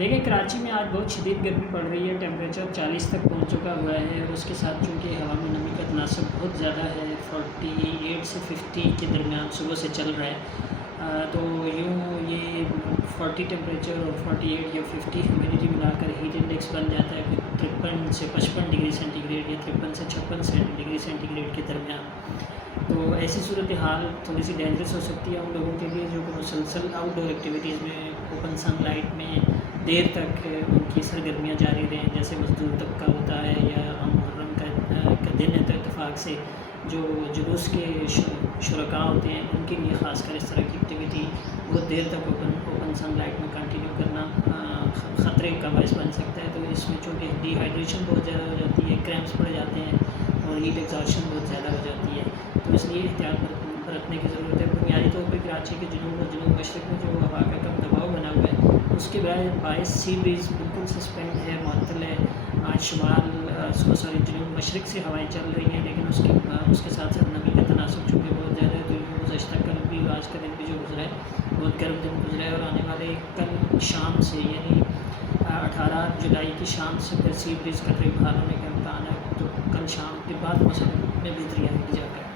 دیکھیں کراچی میں آج بہت شدید گرمی پڑ رہی ہے، ٹیمپریچر 40 تک پہنچ چکا ہوا ہے اور اس کے ساتھ چونکہ ہوا میں نمی کا تناسب بہت زیادہ ہے، 48 سے 50 کے درمیان صبح سے چل رہا ہے، تو یوں یہ 40 ٹیمپریچر اور 48 یا 50 ہیومیڈیٹی ملا کر ہیٹ انڈیکس بن جاتا ہے 53 سے 55 ڈگری سینٹی گریڈ یا 53 سے 56 ڈگری سینٹی گریڈ کے درمیان۔ تو ایسی صورتحال تھوڑی سی ڈینجرس ہو سکتی ہے ان لوگوں کے لیے جو کہ مسلسل آؤٹ ڈور ایکٹیویٹیز میں اوپن سن لائٹ میں دیر تک ان کی سرگرمیاں جاری رہیں، جیسے مزدور طبقہ ہوتا ہے یا محرم کا دن ہے تو اتفاق سے جو جلوس کے شرکاء ہوتے ہیں ان کے لیے خاص کر اس طرح کی ایکٹیویٹی بہت دیر تک اوپن سن لائٹ میں کنٹینیو کرنا خطرے کا باعث بن سکتا ہے۔ تو اس میں چونکہ ڈی ہائیڈریشن بہت زیادہ ہو جاتی ہے، کریمپس پڑ جاتے ہیں اور ہیٹ ایگزاشن بہت زیادہ ہو جاتی ہے، تو اس لیے احتیاط برتنے کی ضرورت ہے۔ بنیادی طور پہ کراچی کے جنوب اور جنوب مشرق میں جو ہوا کا کم دباؤ بنا ہوا ہے اس کے باعث سی بریز بالکل سسپینڈ ہے، معطل ہے۔ آج جنوب مشرق سے ہوائیں چل رہی ہیں، لیکن اس کے ساتھ ساتھ نمی کا تناسب چونکہ بہت زیادہ ہے، تو یہ گزشتہ کل بھی آج کا دن بھی جو گزرا ہے بہت گرم دن گزرا ہے، اور آنے والے کل شام سے یعنی 18 جولائی کی شام سے پھر سی بریز کا قریب حال ہونے کا امکان ہے، تو کل شام کے بعد موسم میں بہتری آئے گی جا کر۔